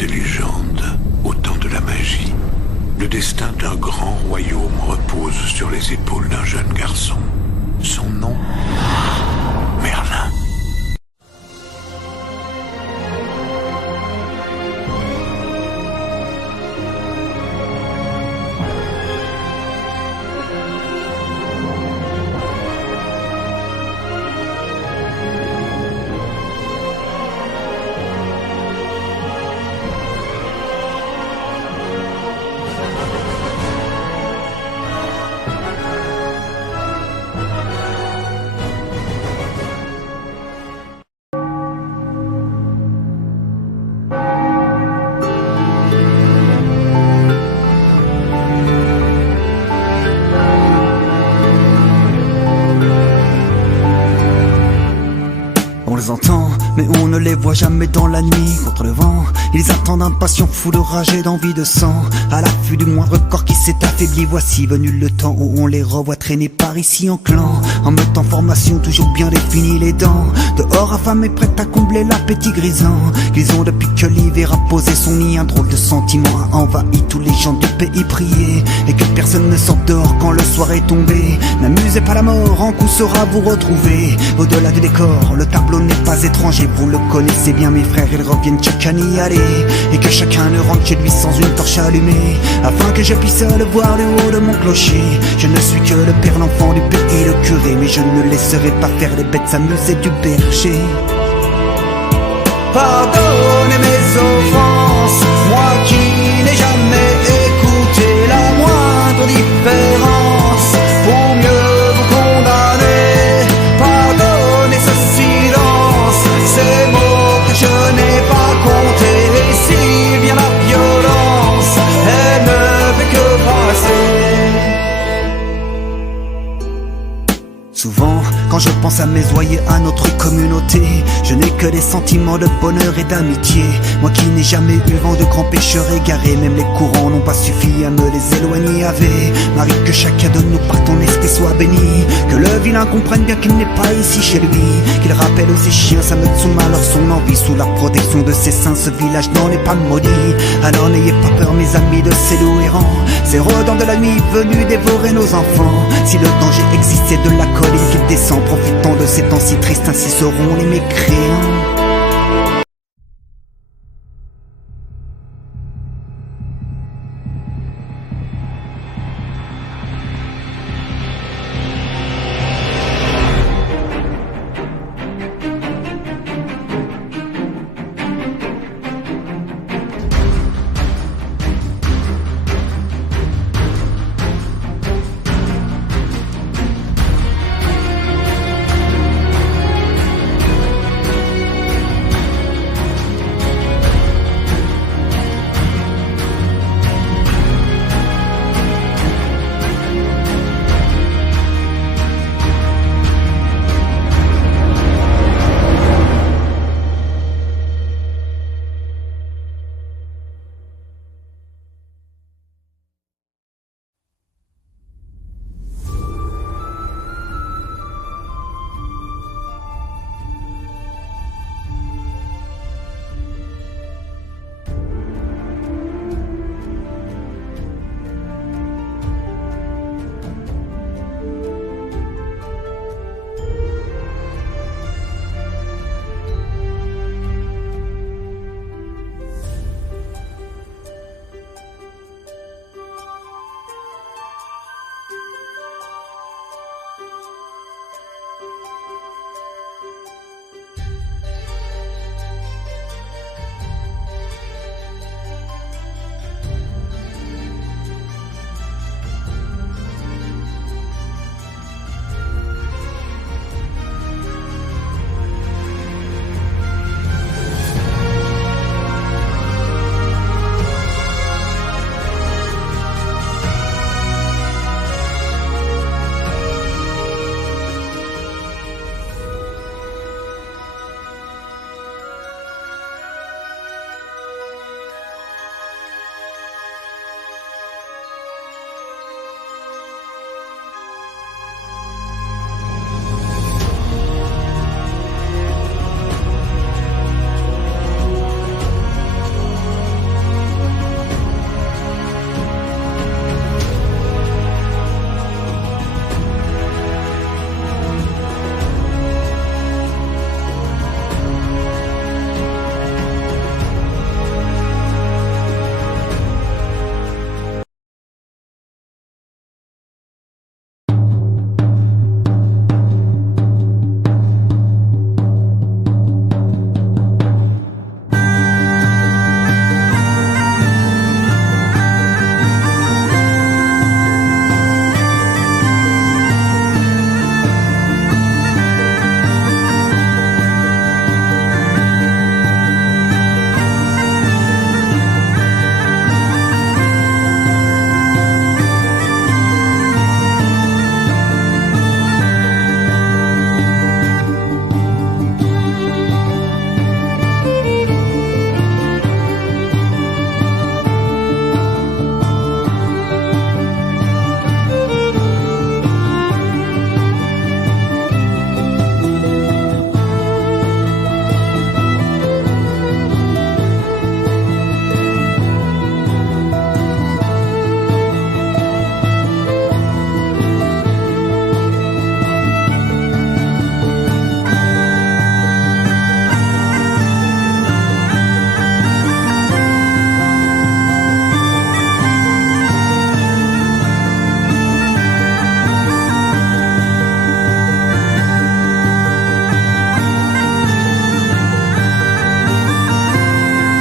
des légendes, au temps de la magie, le destin d'un grand royaume repose sur les épaules d'un jeune garçon. Son nom, Merlin. On les entend, mais on ne les voit jamais dans la nuit. Contre le vent, ils attendent impatients, fous de rage et d'envie de sang. À l'affût du moindre corps qui s'est affaibli, voici venu le temps où on les revoit traîner par ici en clan. En mettant formation toujours bien définie les dents. Dehors affamés, prêts à combler l'appétit grisant. Qu'ils ont depuis que l'hiver a posé son nid. Un drôle de sentiment a envahi tous les gens du pays priés. Et que personne ne sorte dehors quand le soir est tombé. N'amusez pas la mort, en coup saura vous retrouver. Au-delà du décor, le tableau n'est pas étranger, vous le connaissez bien mes frères, ils reviennent chacun y aller. Et que chacun ne rentre chez lui sans une torche allumée, afin que je puisse le voir du haut de mon clocher. Je ne suis que le père, l'enfant du pays, le curé, mais je ne laisserai pas faire les bêtes s'amuser du berger. Pardonnez mes offenses, moi qui n'ai jamais écouté la moindre différence, pour mieux vous condamner. Pardonnez ce silence, ces mots que je n'ai pas comptés. Et s'il vient la violence, elle ne fait que passer. Souvent, quand je pense à mes oies, à notre communauté, je n'ai que des sentiments de bonheur et d'amitié. Moi qui n'ai jamais eu vent de grands pêcheurs égarés, même les courants n'ont pas suffi à me les éloigner. Ave Marie, que chacun de nous par ton esprit soit béni. Que le vilain comprenne bien qu'il n'est pas ici chez lui. Qu'il rappelle aux ses chiens sa meute son malheur, son envie. Sous la protection de ses saints, ce village n'en est pas maudit. Alors n'ayez pas peur mes amis de ces loups errants, ces redans de la nuit venus dévorer nos enfants. Si le danger existait de la colline qui descend, profitant de ces temps si tristes, ainsi seront les mécréants.